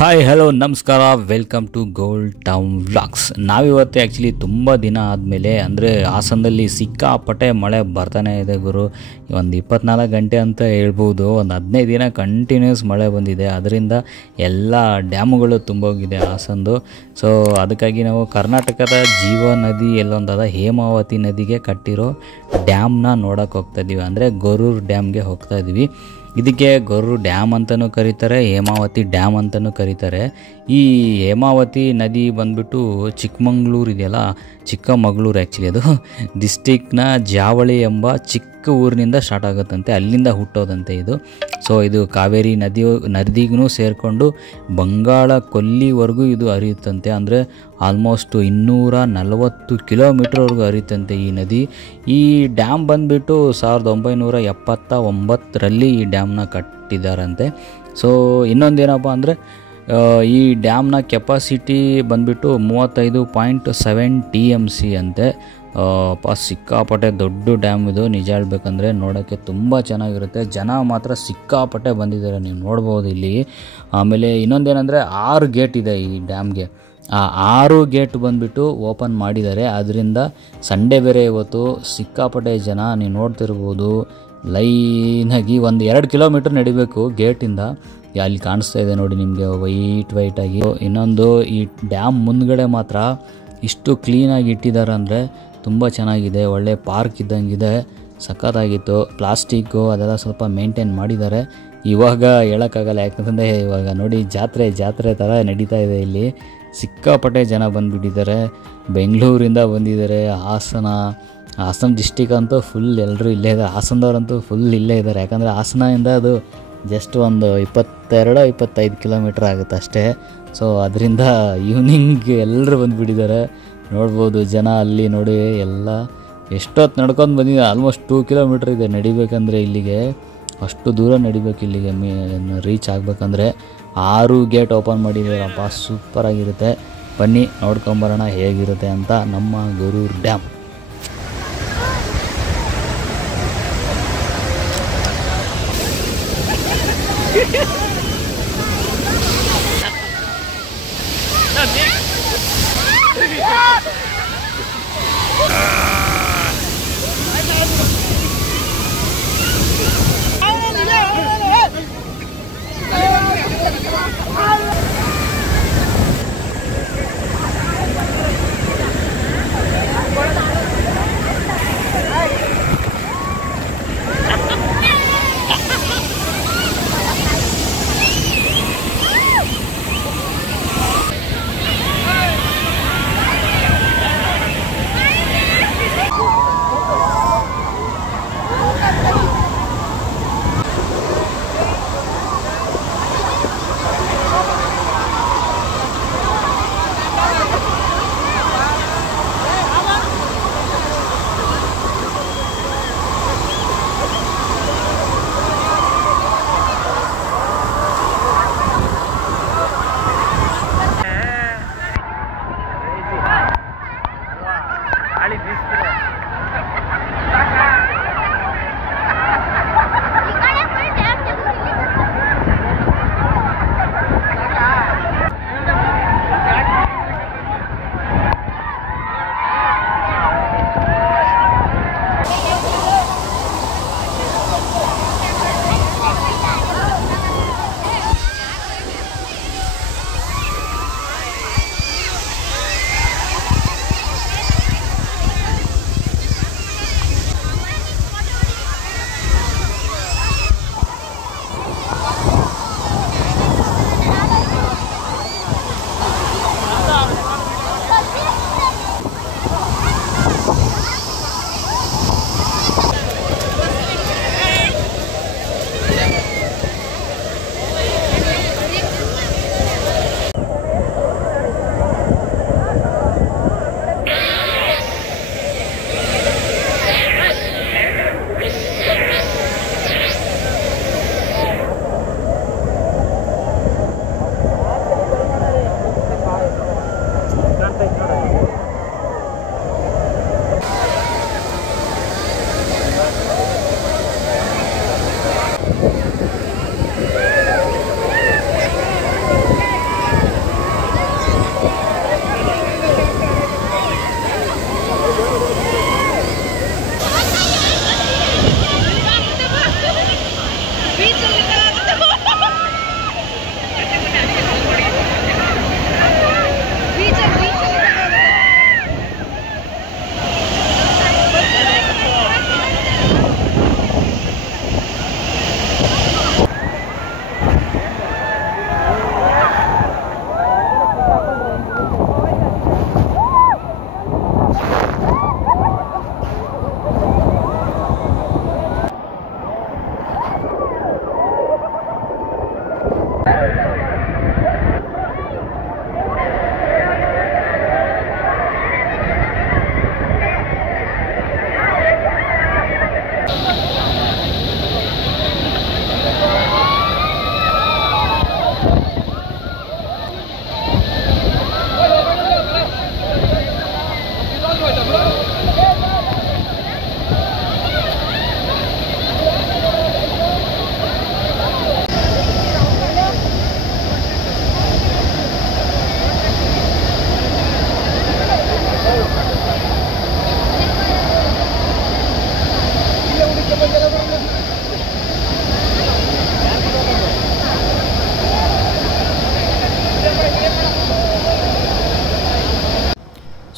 Hi hello ನಮಸ್ಕಾರ, welcome to gold town vlogs. ನಾವಿವತ್ತು actually ತುಂಬ ದಿನ ಆದಮೇಲೆ ಅಂದರೆ ಹಾಸನದಲ್ಲಿ ಸಿಕ್ಕಾಪಟ್ಟೆ ಮಳೆ ಬರ್ತಾನೆ ಇದೆ ಗುರು. ಒಂದು 24 ಗಂಟೆ ಅಂತ ಹೇಳ್ಬೋದು. ಒಂದು 15 ದಿನ ಕಂಟಿನ್ಯೂಸ್ ಮಳೆ ಬಂದಿದೆ. ಅದರಿಂದ ಎಲ್ಲ ಡ್ಯಾಮುಗಳು ತುಂಬೋಗಿದೆ ಹಾಸನದು. ಸೊ ಅದಕ್ಕಾಗಿ ನಾವು ಕರ್ನಾಟಕದ ಜೀವ ನದಿ ಎಲ್ಲೊಂದಾದ ಹೇಮಾವತಿ ನದಿಗೆ ಕಟ್ಟಿರೋ ಡ್ಯಾಮ್ನ ನೋಡೋಕೆ ಹೋಗ್ತಾಯಿದ್ದೀವಿ. ಅಂದರೆ ಗೊರೂರು ಡ್ಯಾಮ್ಗೆ ಹೋಗ್ತಾಯಿದ್ದೀವಿ. ಇದಕ್ಕೆ ಗೊರೂರು ಡ್ಯಾಮ್ ಅಂತಲೂ ಕರೀತಾರೆ, ಹೇಮಾವತಿ ಡ್ಯಾಮ್ ಅಂತಲೂ ಕರೀತಾರೆ. ಈ ಹೇಮಾವತಿ ನದಿ ಬಂದ್ಬಿಟ್ಟು ಚಿಕ್ಕಮಗಳೂರು ಇದೆಯಲ್ಲ, ಚಿಕ್ಕಮಗಳೂರು ಆ್ಯಕ್ಚುಲಿ ಅದು ಡಿಸ್ಟಿಕ್ನ ಜಾವಳಿ ಎಂಬ ಚಿಕ್ಕ ಊರಿನಿಂದ ಸ್ಟಾರ್ಟ್ ಆಗುತ್ತಂತೆ, ಅಲ್ಲಿಂದ ಹುಟ್ಟೋದಂತೆ ಇದು. ಸೊ ಇದು ಕಾವೇರಿ ನದಿಗೂ ಸೇರಿಕೊಂಡು ಬಂಗಾಳ ಕೊಲ್ಲಿವರೆಗೂ ಇದು ಹರಿಯುತ್ತಂತೆ. ಅಂದರೆ ಆಲ್ಮೋಸ್ಟ್ 240 ಕಿಲೋಮೀಟ್ರ್ವರೆಗೂ ಹರಿಯುತ್ತಂತೆ ಈ ನದಿ. ಈ ಡ್ಯಾಮ್ ಬಂದುಬಿಟ್ಟು 1979ರಲ್ಲಿ ಈ ಡ್ಯಾಮ್ನ ಕಟ್ಟಿದ್ದಾರಂತೆ. ಸೊ ಇನ್ನೊಂದೇನಪ್ಪ ಅಂದರೆ ಈ ಡ್ಯಾಮ್ನ ಕೆಪಾಸಿಟಿ ಬಂದುಬಿಟ್ಟು 35.7 TMC ಅಂತೆ. ಸಿಕ್ಕಾಪಟ್ಟೆ ದೊಡ್ಡ ಡ್ಯಾಮ್ ಇದು. ನಿಜ ಹೇಳ್ಬೇಕಂದ್ರೆ ನೋಡೋಕ್ಕೆ ತುಂಬ ಚೆನ್ನಾಗಿರುತ್ತೆ. ಜನ ಮಾತ್ರ ಸಿಕ್ಕಾಪಟ್ಟೆ ಬಂದಿದ್ದಾರೆ, ನೀವು ನೋಡ್ಬೋದು ಇಲ್ಲಿ. ಆಮೇಲೆ ಇನ್ನೊಂದೇನೆಂದರೆ 6 ಗೇಟ್ ಇದೆ ಈ ಡ್ಯಾಮ್ಗೆ. ಆ 6 ಗೇಟ್ ಬಂದುಬಿಟ್ಟು ಓಪನ್ ಮಾಡಿದ್ದಾರೆ. ಅದರಿಂದ ಸಂಡೇ ಬೇರೆ ಇವತ್ತು. ಸಿಕ್ಕಾಪಟ್ಟೆ ಜನ ನೀವು ನೋಡ್ತಿರ್ಬೋದು. ಲೈನಾಗಿ 1-2 ಕಿಲೋಮೀಟ್ರ್ ನಡಿಬೇಕು ಗೇಟಿಂದ. ಅಲ್ಲಿ ಕಾಣಿಸ್ತಾ ಇದೆ ನೋಡಿ ನಿಮಗೆ ವೈಟಾಗಿ. ಇನ್ನೊಂದು, ಈ ಡ್ಯಾಮ್ ಮುಂದ್ಗಡೆ ಮಾತ್ರ ಇಷ್ಟು ಕ್ಲೀನಾಗಿ ಇಟ್ಟಿದ್ದಾರೆ ಅಂದರೆ ತುಂಬ ಚೆನ್ನಾಗಿದೆ. ಒಳ್ಳೆ ಪಾರ್ಕ್ ಇದ್ದಂಗಿದೆ, ಸಖತ್ತಾಗಿತ್ತು. ಪ್ಲಾಸ್ಟಿಕ್ಕು ಅದೆಲ್ಲ ಸ್ವಲ್ಪ ಮೇಂಟೈನ್ ಮಾಡಿದ್ದಾರೆ. ಇವಾಗ ಹೇಳೋಕ್ಕಾಗಲ್ಲ, ಯಾಕಂತಂದರೆ ಇವಾಗ ನೋಡಿ ಜಾತ್ರೆ ಥರ ನಡೀತಾ ಇದೆ ಇಲ್ಲಿ. ಸಿಕ್ಕಾಪಟ್ಟೆ ಜನ ಬಂದುಬಿಟ್ಟಿದ್ದಾರೆ. ಬೆಂಗಳೂರಿಂದ ಬಂದಿದ್ದಾರೆ. ಹಾಸನ ಡಿಸ್ಟಿಕ್ ಅಂತೂ ಫುಲ್ ಎಲ್ಲರೂ ಇಲ್ಲೇ ಇದ್ದಾರೆ. ಹಾಸನದವ್ರಂತೂ ಫುಲ್ ಇಲ್ಲೇ ಇದ್ದಾರೆ. ಯಾಕಂದರೆ ಹಾಸನದಿಂದ ಅದು ಜಸ್ಟ್ ಒಂದು 22-25 ಕಿಲೋಮೀಟ್ರ್ ಆಗುತ್ತೆ ಅಷ್ಟೇ. ಸೊ ಅದರಿಂದ ಈವ್ನಿಂಗ್ ಎಲ್ಲರೂ ಬಂದುಬಿಟ್ಟಿದ್ದಾರೆ. ನೋಡ್ಬೋದು ಜನ ಅಲ್ಲಿ ನೋಡಿ. ಎಲ್ಲ ಎಷ್ಟೊತ್ತು ನಡ್ಕೊಂಡು ಬಂದಿದೆ. ಆಲ್ಮೋಸ್ಟ್ 2 ಕಿಲೋಮೀಟ್ರ್ ಇದೆ ನಡಿಬೇಕಂದ್ರೆ ಇಲ್ಲಿಗೆ. ಅಷ್ಟು ದೂರ ನಡಿಬೇಕು ಇಲ್ಲಿಗೆ ರೀಚ್ ಆಗಬೇಕಂದ್ರೆ. 6 ಗೇಟ್ ಓಪನ್ ಮಾಡಿದ್ದಾರಪ್ಪ, ಸೂಪರಾಗಿರುತ್ತೆ. ಬನ್ನಿ ನೋಡ್ಕೊಂಬರೋಣ ಹೇಗಿರುತ್ತೆ ಅಂತ ನಮ್ಮ ಗೊರೂರು ಡ್ಯಾಮ್.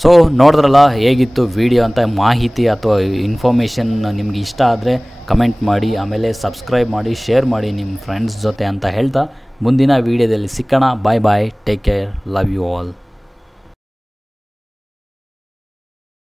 ಸೊ ನೋಡಿದ್ರಲ್ಲ ಹೇಗಿತ್ತು ವಿಡಿಯೋ ಅಂತ, ಮಾಹಿತಿ ಅಥವಾ ಇನ್ಫಾರ್ಮೇಷನ್ ನಿಮ್ಗೆ ಇಷ್ಟ ಆದರೆ ಕಮೆಂಟ್ ಮಾಡಿ, ಆಮೇಲೆ ಸಬ್ಸ್ಕ್ರೈಬ್ ಮಾಡಿ, ಶೇರ್ ಮಾಡಿ ನಿಮ್ಮ ಫ್ರೆಂಡ್ಸ್ ಜೊತೆ ಅಂತ ಹೇಳ್ತಾ ಮುಂದಿನ ವೀಡಿಯೋದಲ್ಲಿ ಸಿಕ್ಕೋಣ. Bye bye, take care, love you all.